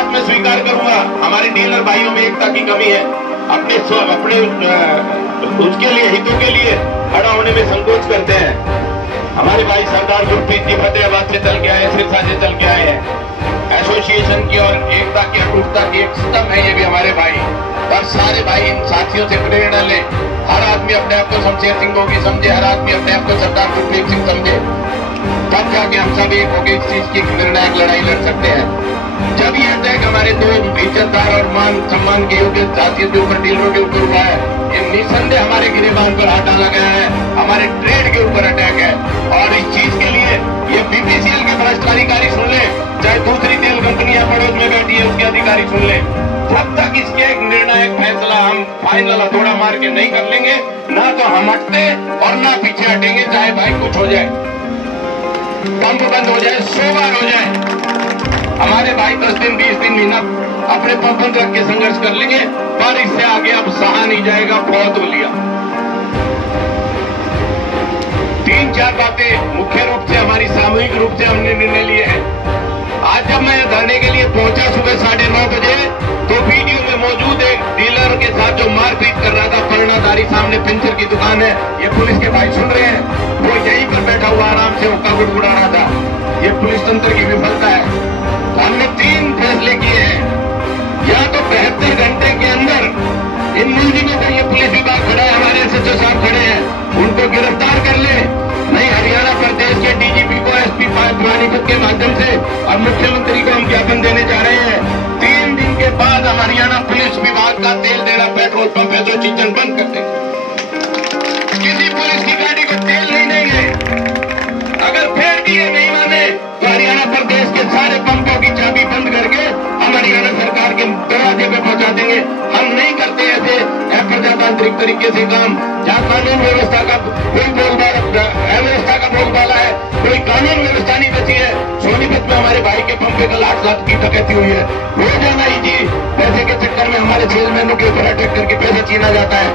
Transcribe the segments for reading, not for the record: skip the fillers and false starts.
बात मैं स्वीकार करूंगा, हमारे डीलर भाइयों में एकता की कमी है। अपने उसके लिए, हितों के लिए खड़ा होने में संकोच करते हैं। हमारे भाई सरदार गुरप्रीत जी फतेहाबाद से चल के आए, सिरसा से चल के आए हैं। एसोसिएशन की और एकता की अटूटता की एक स्तंभ है ये भी हमारे भाई। और सारे भाई इन साथियों से प्रेरणा ले। हर आदमी अपने आप को शमशेर सिंह होगी समझे, हर आदमी अपने आप को सरदार गुरप्रीत सिंह समझे, तब जाके हम सब एक होकर इस चीज की निर्णायक लड़ाई लड़ सकते हैं। जब यह तय हमारे दो इज्जतदार और मान सम्मान के योग्य साथियों के ऊपर, डीलरों के ऊपर हुआ है, ये निसंदेह हमारे गिरेबान पर हाथ डाला गया है, हमारे ट्रेड के ऊपर अटैक है। और इस चीज के लिए ये बीपीसीएल के भ्रष्ट अधिकारी सुन ले, चाहे दूसरी तेल कंपनियां पड़ोस में बैठी है उसके अधिकारी सुन ले, जब तक इसके एक निर्णायक फैसला हम फाइनल हथौड़ा मार के नहीं कर लेंगे, ना तो हम हटते और ना पीछे हटेंगे। चाहे भाई कुछ हो जाए, पंप बंद हो जाए, 100 बार हो जाए, हमारे भाई 10 दिन 20 दिन महीना अपने पंप बंद रख के संघर्ष कर लेंगे, पर इससे आगे अब सहा नहीं जाएगा। बहुत हो लिया। 3-4 बातें मुख्य रूप से हमारी सामूहिक रूप से हमने निर्णय लिए हैं। आज जब मैं धरने के लिए पहुंचा सुबह 9:30 बजे, तो वीडियो में मौजूद एक डीलर के साथ जो मारपीट कर रहा था, पलनाधारी, सामने पिंचर की दुकान है, ये पुलिस के भाई सुन रहे हैं, वो यहीं पर बैठा हुआ आराम से हुक्का गुड़गुड़ा रहा था। ये पुलिस तंत्र की विफलता है। हमने 3 फैसले किए हैं। या तो 72 घंटे के अंदर इन मुलजिमों को, ये पुलिस विभाग खड़ा है, हमारे एसएचओ साहब खड़े हैं, उनको गिरफ्तार कर ले। नहीं, हरियाणा प्रदेश के डीजीपी को एसपी पानीपत के माध्यम से और मुख्यमंत्री को हम ज्ञापन देने जा रहे हैं। 3 दिन के बाद हम हरियाणा पुलिस विभाग का तेल देना पेट्रोल पंप एसोसिएशन बंद कर देंगे। किसी पुलिस की गाड़ी को तेल नहीं देंगे। अगर फिर भी ये नहीं माने तो हरियाणा प्रदेश के सारे पंपों की चाबी बंद करके हम हरियाणा सरकार के दरवाजे पे पहुंचा देंगे। हम नहीं करते ऐसे अप्रजातांत्रिक तरीके से काम, जहाँ कानून व्यवस्था का कोई बोलबाला, अव्यवस्था का बोलबाला है, कोई कानून व्यवस्था नहीं बची है। सोनीपत में हमारे भाई के पंपे का 8 लाख की डकैती हुई है। रोजाना ही जी पैसे के चक्कर में हमारे सेलमैनों के ऊपर अटैक करके पैसा छीना जाता है।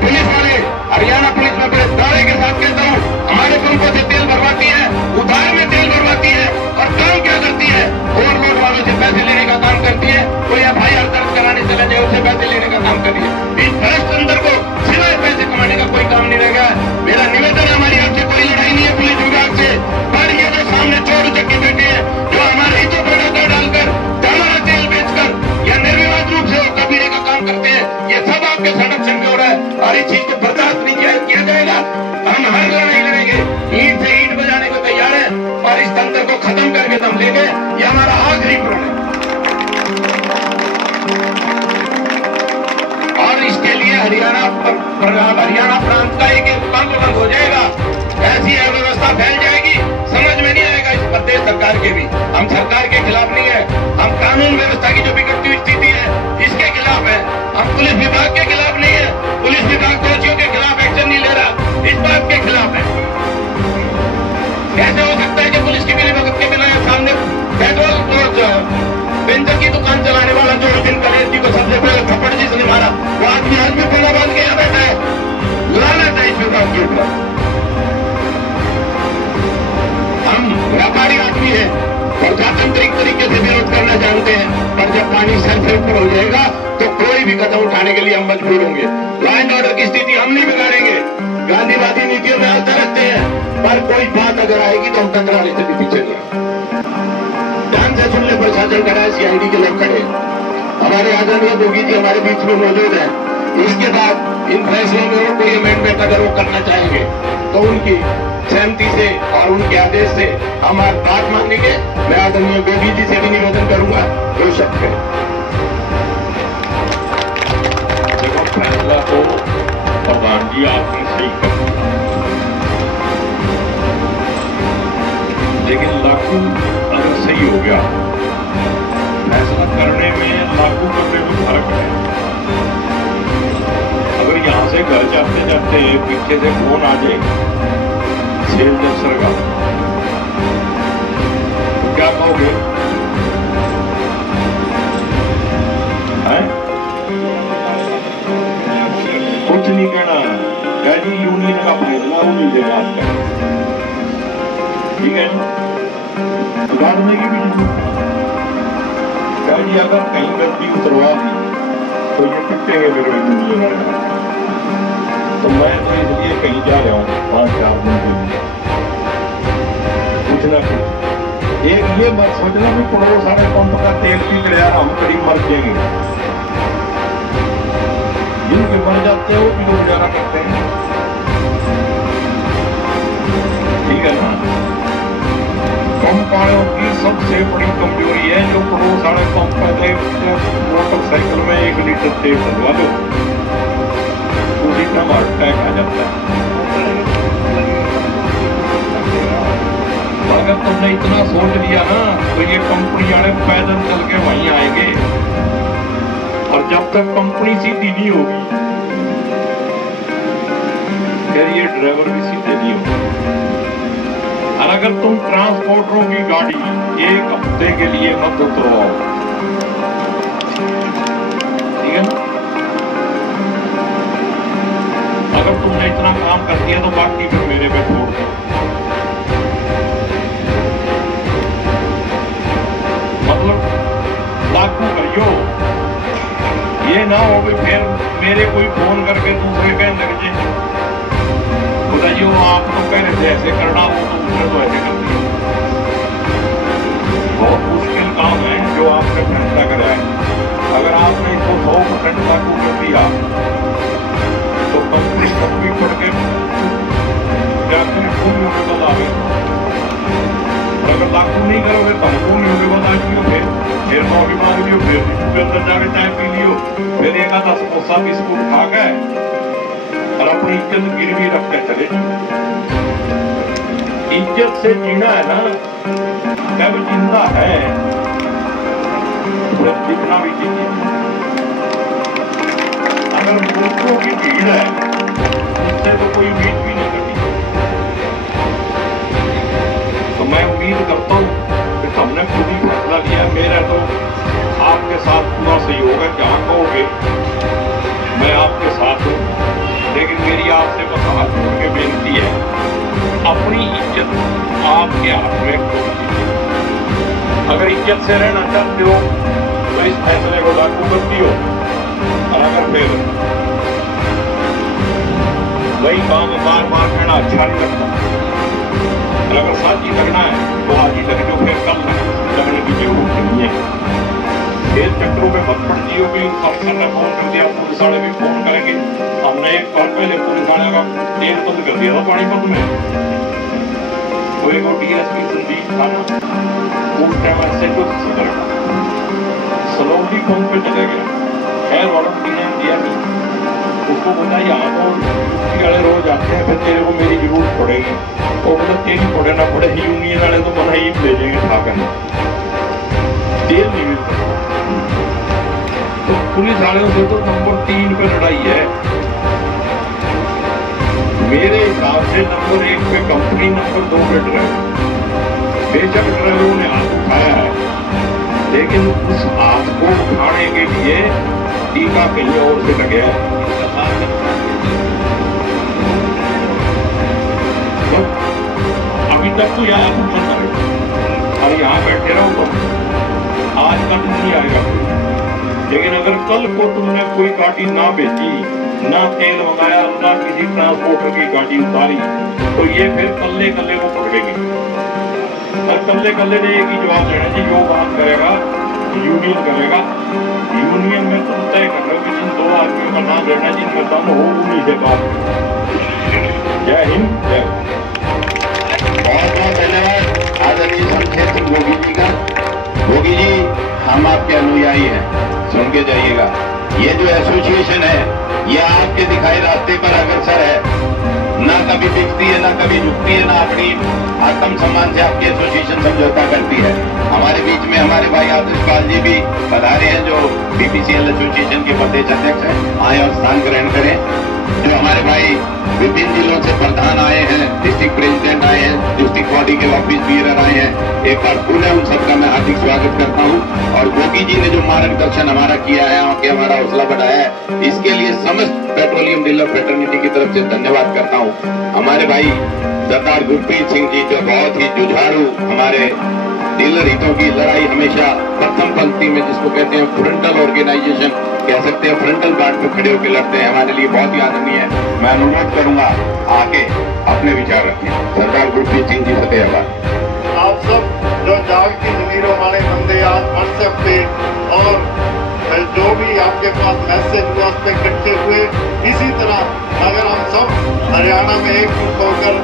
पुलिस वाले, हरियाणा पुलिस में बड़े दावे के साथ कहता हूँ, हमारे पंपों से तेल भरवाती है, उधार में तेल भरवाती है, और काम क्या करती है, ओवरलोड वालों से पैसे लेने का काम करती है। कोई एफआईआर दर्ज कराने चले जाए, उससे पैसे लेने का काम करिए। इस भ्रष्ट अंदर को सिवाय पैसे कमाने का कोई काम नहीं रहेगा। मेरा निवेदन है, हमारी आपसे कोई लड़ाई नहीं है पुलिस विभाग से, पर ये जो सामने चोर उचक्के बैठे हैं, जो हमारे हितों पर नजर डालकर हमारा तेल बेचकर या निर्विवाद रूप से कबीरे का काम करते हैं, ये सब आपके संरक्षण में हो रहा है और इस चीज को बर्दाश्त नहीं किया जाएगा। हम हर लड़ाई लड़ेंगे, ईंट से ईंट बजाने को तैयार है और इस तंत्र को खत्म करके दम लेंगे। ये हमारा आखिरी प्रण है। और इसके लिए हरियाणा प्रांत का एक पंप बंद हो जाएगा। ऐसी अव्यवस्था फैल जाएगी, समझ में नहीं आएगा इस प्रदेश सरकार के भी। हम सरकार के खिलाफ नहीं है, हम कानून व्यवस्था की जो बिगड़ती हुई स्थिति है इसके खिलाफ है। हम पुलिस विभाग के खिलाफ नहीं है, पुलिस विभाग दोषियों के खिलाफ एक्शन नहीं ले रहा, इस बात के खिलाफ है। कैसे हो सकता है कि पुलिस की मिली भगत के बिना सामने पेट्रोल पेंटर की दुकान चलाने वाला जो दिन कलेश जी को सबसे पहले थप्पड़ जिसने मारा, वो आदमी आज भी पहला बांध के यहाँ बैठा है। लानत है इस विभाग के ऊपर। हम व्यापारी आदमी है, प्रजातांत्रिक तरीके से विरोध करना जानते हैं, पर जब पानी सर से ऊपर हो जाएगा तो कोई भी कदम उठाने के लिए हम मजबूर होंगे। लॉ एंड ऑर्डर की स्थिति हम नहीं बिगाड़ेंगे, गांधीवादी नीतियों में आस्था रखते हैं, पर कोई बात अगर आएगी तो हम टकराने से भी पीछे नहीं आएंगे। ध्यान से सुन ले, प्रशासन खड़ा है, सीआईडी के लोग खड़े, हमारे आदरणीय योगी जी हमारे बीच में मौजूद है। इसके बाद इन फैसलों में और कोई अमेंडमेंट अगर वो करना चाहेंगे तो उनकी सहमति से और उनके आदेश से हम आज बात मानेंगे। मैं आदरणीय योगी जी से भी निवेदन करूंगा, दो शब्द करें। देखो, फैसला तो प्रधान जी आपने सही कर, लेकिन लागू अगर सही हो गया, फैसला करने में लागू करने में फर्क है। अगर यहाँ से घर जाते जाते पीछे से फोन आ जाए सेल दफ्तर का, तो क्या कहोगे? कुछ नहीं कहना, कह जी यूनियन का फैसला वो नहीं देगा आपका, ठीक है? सुधारने की भी जी अगर कहीं गलती उतरवा दी तो ये पिटेंगे मेरे यूनियन वाले। तो मैं तो इसलिए कहीं जा रहा हूँ 5-4 दिन के लिए, कुछ ना कुछ। एक ये मत सोचना भी पड़ोस सारे पंप का तेल पी कर यार हम करीब मर जाएंगे। जिनके मर जाते हैं वो भी लोग गुजारा करते हैं, ठीक है ना। पंप वालों की सबसे बड़ी कमजोरी है जो पड़ोस वाले पंप पहले मोटरसाइकिल में 1 लीटर तेल डलवा दो, उसी टाइम हार्ट अटैक आ जाता है। अगर तुमने इतना सोच लिया ना तो ये कंपनी वाले पैदल चल के वहीं आएंगे, और जब तक कंपनी सीधी नहीं होगी फिर ये ड्राइवर भी सीधे नहीं होंगे। और अगर तुम ट्रांसपोर्टरों की गाड़ी 1 हफ्ते के लिए मत उतरवाओ, ठीक है ना। अगर तुमने इतना काम कर दिया तो बाकी फिर मेरे पे छोड़ दो। मतलब लागू करियो, ये ना हो कि फिर मेरे कोई फोन करके दूसरे कहने लगे बताइए वो आप तो कह रहे थे ऐसे करना, वो तो दूसरे तो ऐसे कर दिया। बहुत मुश्किल काम है जो आपने फैसला कराया है। अगर आपने इसको 100% लागू कर दिया तो कंपनी कंपनी पड़ के जाकर भूमियों के बाद आगे, और अगर लागू नहीं करोगे तो हम भूमियों के बाद आ जाइए, फिर मौकी मार लियो, फिर के अंदर जाके चाय पी लियो, फिर एक आधा समोसा बिस्कुट खा गए और अपनी इज्जत गिरवी रख के चले। इज्जत से जीना है ना, जब जिंदा है तो दिखना भी चाहिए। अगर दूसरों की भीड़ है उससे तो कोई उम्मीद भी नहीं करती। तो मैं उम्मीद करता हूँ कि हमने खुद ही फैसला लिया। मेरा तो आपके साथ पूरा सहयोग है, जहाँ कहोगे मैं आपके साथ हूँ, लेकिन मेरी आपसे बस हाथ जोड़ के बेनती है, अपनी इज्जत आपके हाथ में। अगर इज्जत से रहना चाहते हो तो इस फैसले को लागू करती हो, और अगर फिर वही काम बार बार कहना अच्छा नहीं लगता, और अगर साथ ही लगना है तो आज ही लग जाओ, फिर कल लगने की जरूरत नहीं है। खेल चक्रों में मत पड़ जियो कि अफसर ने फोन कर दिया, पुलिस वाले भी फोन करेंगे। हमने एक बार पहले पुलिस वाले का तेल बंद कर दिया था पानीपत में, वो एक डीएसपी संदीप था ना, उस टाइम ऐसे कुछ सदर सलोनी फोन पे चले गया, खैर वालों की ने दिया नहीं, उसको बोला यहाँ तो यूपी वाले रोज आते हैं, फिर तेरे को मेरी जरूरत पड़ेगी। वो बोला तेरी पड़े ना पड़े यूनियन वाले तो बना ही ले जाएंगे ठाकर, तेल नहीं मिलता। तो पुलिस वालों से तो नंबर 3 पे लड़ाई है। मेरे हिसाब से नंबर 1 पे कंपनी, नंबर 2 पे ड्राइवर। बेशक ड्राइवरों ने हाथ उठाया है, लेकिन उस हाथ को उठाने के लिए टीका कहीं और से लगे है। तो अभी तक तो यहाँ कुछ चल रहा है और यहाँ बैठे रहो तो आज का दिन नहीं आएगा। लेकिन अगर कल को तुमने कोई गाड़ी ना बेची, ना तेल मंगाया, ना किसी ट्रांसपोर्टर की गाड़ी उतारी, तो ये फिर कल्ले कल्ले को पकड़ेगी, और कल्ले कल्ले ने एक ही जवाब देना जी, जो बात करेगा यूनियन करेगा। यूनियन में तुम तय कर रहे हो कि जिन 2 आदमियों का नाम लेना जिनका दम हो उन्हीं से बात। जय हिंद, जय। बहुत बहुत धन्यवाद आदरणीय शमशेर सिंह गोगी जी का। गोगी जी, हम आपके अनुयायी हैं, सुन के जाइएगा। ये जो एसोसिएशन है ये आपके दिखाए रास्ते पर अग्रसर है, ना कभी बिकती है, ना कभी झुकती है, ना अपनी आत्म सम्मान से आपकी एसोसिएशन समझौता करती है। हमारे बीच में हमारे भाई आतिश पाल जी भी पधारे हैं, जो बीपीसीएल एसोसिएशन के प्रदेश अध्यक्ष हैं, आए और स्थान ग्रहण करें। जो हमारे भाई विभिन्न जिलों से प्रधान आए हैं, डिस्ट्रिक्ट प्रेसिडेंट आए हैं, डिस्ट्रिक्ट बॉडी के ऑफिस बीरर आए हैं, एक बार पुनः उन सबका मैं हार्दिक स्वागत करता हूं। और गोगी जी ने जो मार्गदर्शन हमारा किया है, हमारा हौसला बढ़ाया है, इसके लिए समस्त पेट्रोलियम डीलर फ्रेटर्निटी की तरफ से धन्यवाद करता हूं। हमारे भाई सरदार गुरप्रीत सिंह जी जो बहुत ही जुझारू हमारे डीलर हितों की लड़ाई हमेशा प्रथम पंक्ति में, जिसको कहते हैं फ्रंटल ऑर्गेनाइजेशन कह सकते हैं, फ्रंटल गार्ड पे खड़े होकर लड़ते हैं, हमारे लिए बहुत ही आदरणीय है। मैं अनुरोध करूंगा आके अपने विचार रखें। सरदार गुरप्रीत सिंह जी फतेहाबाद। आप सब जो जागती जमीरों वाले बंदे आज व्हाट्सएप पे और जो भी आपके पास मैसेज हुआ उस पर इकट्ठे हुए, इसी तरह अगर हम सब हरियाणा में एकजुट होकर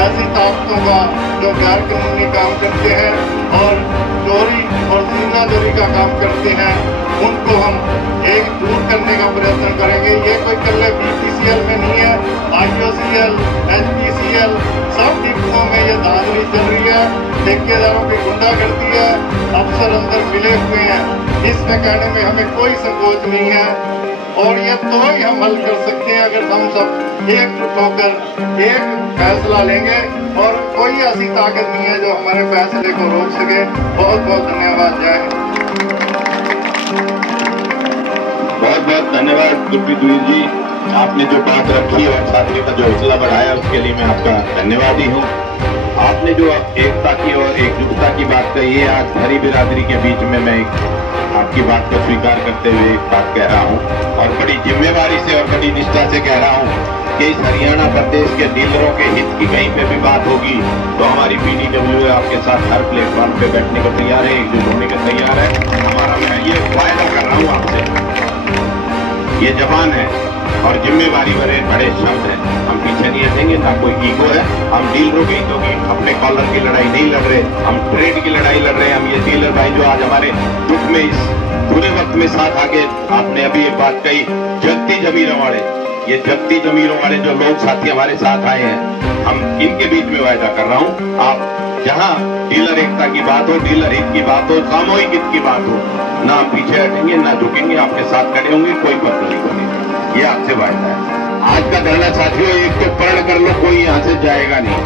ऐसी ताकतों का जो गैर कानूनी काम करते हैं और चोरी और सीनाजोरी का काम करते हैं, उनको हम एक दूर करने का प्रयत्न करेंगे। ये कोई कल्ले BPCL में नहीं है, IOCL, HPCL सब डिपों में ये धांधली चल रही है, ठेकेदारों की गुंडागर्दी है, अफसर अंदर मिले हुए हैं। इसमें कहने में हमें कोई संकोच नहीं है और ये तो ही हम हल कर सकते हैं अगर हम सब एकजुट होकर एक फैसला लेंगे और कोई ऐसी ताकत नहीं है जो हमारे फैसले को रोक सके। बहुत बहुत धन्यवाद। जय हिंद। बहुत बहुत धन्यवाद गुरप्रीत जी, आपने जो बात रखी और साथियों का जो हौसला बढ़ाया उसके लिए मैं आपका धन्यवाद ही हूँ। आपने जो एकता की और एकजुटता की बात कही है, आज हरी बिरादरी के बीच में मैं आपकी बात को स्वीकार करते हुए एक बात कह रहा हूँ और बड़ी जिम्मेवारी से और बड़ी निष्ठा से कह रहा हूँ कि इस हरियाणा प्रदेश के डीलरों के हित की कहीं पे भी बात होगी तो हमारी PDWA आपके साथ हर प्लेटफॉर्म पे बैठने को तैयार है, एकजुट होने को तैयार है। हमारा मैं ये वायदा कर रहा हूँ आपसे, ये जवान है और जिम्मेवारी भरे बड़े शब्द हैं, हम पीछे नहीं हटेंगे, ना कोई ईगो है। हम डीलरों के हितों की अपने कॉलर की लड़ाई नहीं लड़ रहे, हम ट्रेड की लड़ाई लड़ रहे हैं। हम ये डीलर भाई जो आज हमारे दुख में इस बुरे वक्त में साथ आके, आपने अभी एक बात कही जगती जमीरों वाले, ये जगती जमीरों वाले जो लोग साथी हमारे साथ आए हैं, हम इनके बीच में वायदा कर रहा हूं, आप जहां डीलर एकता की बात हो, डीलर हित की बात हो, सामूहिक हित की बात हो, ना हम पीछे हटेंगे ना झुकेंगे, आपके साथ खड़े होंगे, कोई पत्र नहीं करेंगे, ये आपसे वायदा है। आज का धरना साथियों एक तो प्रण कर लो, कोई यहां से जाएगा नहीं,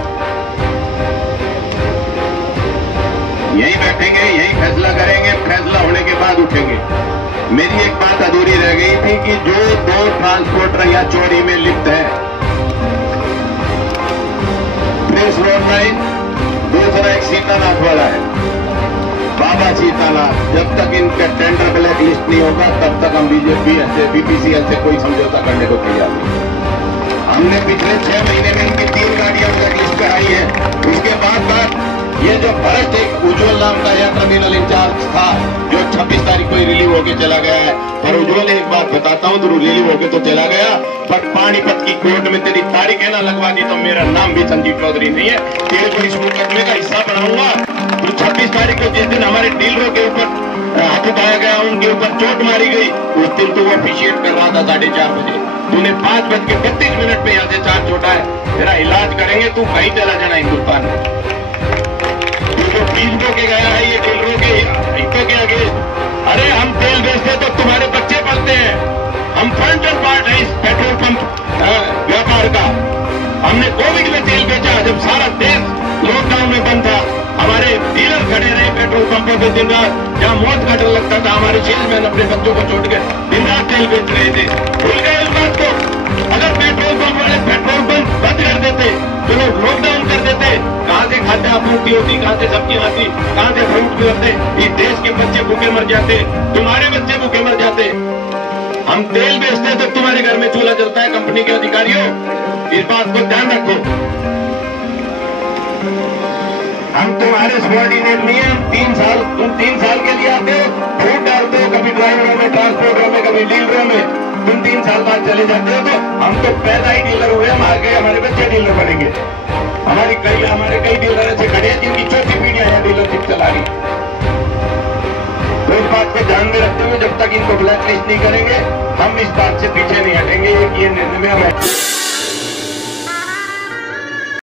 यहीं बैठेंगे, यहीं फैसला करेंगे, फैसला होने के बाद उठेंगे। मेरी एक बात अधूरी रह गई थी कि जो 2 ट्रांसपोर्टर या चोरी में लिप्त है, प्रिंस रोड लाइन, दूसरा एक सीतानाथ वाला है, बाबा सीतानाथ, जब तक इनका टेंडर ब्लैक लिस्ट नहीं होगा तब तक हम BPCL से कोई समझौता करने को तैयार नहीं। हमने पिछले 6 महीने में इनकी 3 गाड़ियां ब्लैक लिस्ट कराई है। उसके बाद ये जो भरत एक उज्ज्वल नाम का या टर्मिनल इंचार्ज था जो 26 तारीख को रिलीव होके चला गया है, पर उज्ज्वल एक बात बताता हूं, तो रिलीव होके तो चला गया, पर पानीपत की कोर्ट में तेरी तारीख है ना लगवा दी तो मेरा नाम भी संजीव चौधरी नहीं है, तेरे को इस मुकदमे का हिस्सा बनाऊंगा। तो 26 तारीख को जिस दिन हमारे डीलरों के ऊपर हाथ उठाया गया, उनके ऊपर चोट मारी गई, उस दिन तो वो ऑफिशिएट कर रहा था 4:30 बजे, तूने 5:32 पे यहाँ से चार्ज छोटा है, तेरा इलाज करेंगे, तू कहीं चला जाना हिंदुस्तान में। जो डीलरों के गया है ये डीलरों के हितों के अगेंस्ट। अरे हम तेल बेचते तो तुम्हारे बच्चे पलते हैं, हम फ्रंटल पार्ट है इस पेट्रोल पंप व्यापार का। हमने कोविड में तेल बेचा जब सारा देश लॉकडाउन में बंद था, हमारे डीलर खड़े रहे पेट्रोल पंपों पे दिन रात, जहां मौत का डर लगता था, हमारे सेल्समैन अपने बच्चों को छोड़ के दिन रात तेल बेच रहे थे। भूल गए इस बात को? अगर पेट्रोल पंप वाले पेट्रोल पंप बंद कर देते तो लोग लॉकडाउन कर देते, कहां से खाद्य आपूर्ति होती, कहां से सब्जियां आती, कहां से फ्रूट मिलते, इस देश के बच्चे भूखे मर जाते, तुम्हारे बच्चे भूखे मर जाते। हम तेल बेचते तो तुम्हारे घर में चूल्हा जलता है। कंपनी के अधिकारियों, इस बात को ध्यान रखो। हम तुम्हारे सबॉर्डिनेट नहीं है। तुम 3 साल के लिए आते हो, फूट डालते हो, कभी ड्राइवरों में, ट्रांसपोर्टरों में, कभी डीलरों में, तुम 3 साल बाद चले जाते हो। तो हम तो पैदा ही डीलर हुए, हम आगे हमारे बच्चे डीलर बनेंगे। हमारे कई डीलर ऐसे खड़े हैं जिनकी चौथी पीढ़ियां यहाँ डीलरशिप चला रही। तो इस बात को ध्यान में रखते हुए जब तक इनको ब्लैक लिस्ट नहीं करेंगे, हम इस बात से पीछे नहीं हटेंगे। ये निर्णय में हम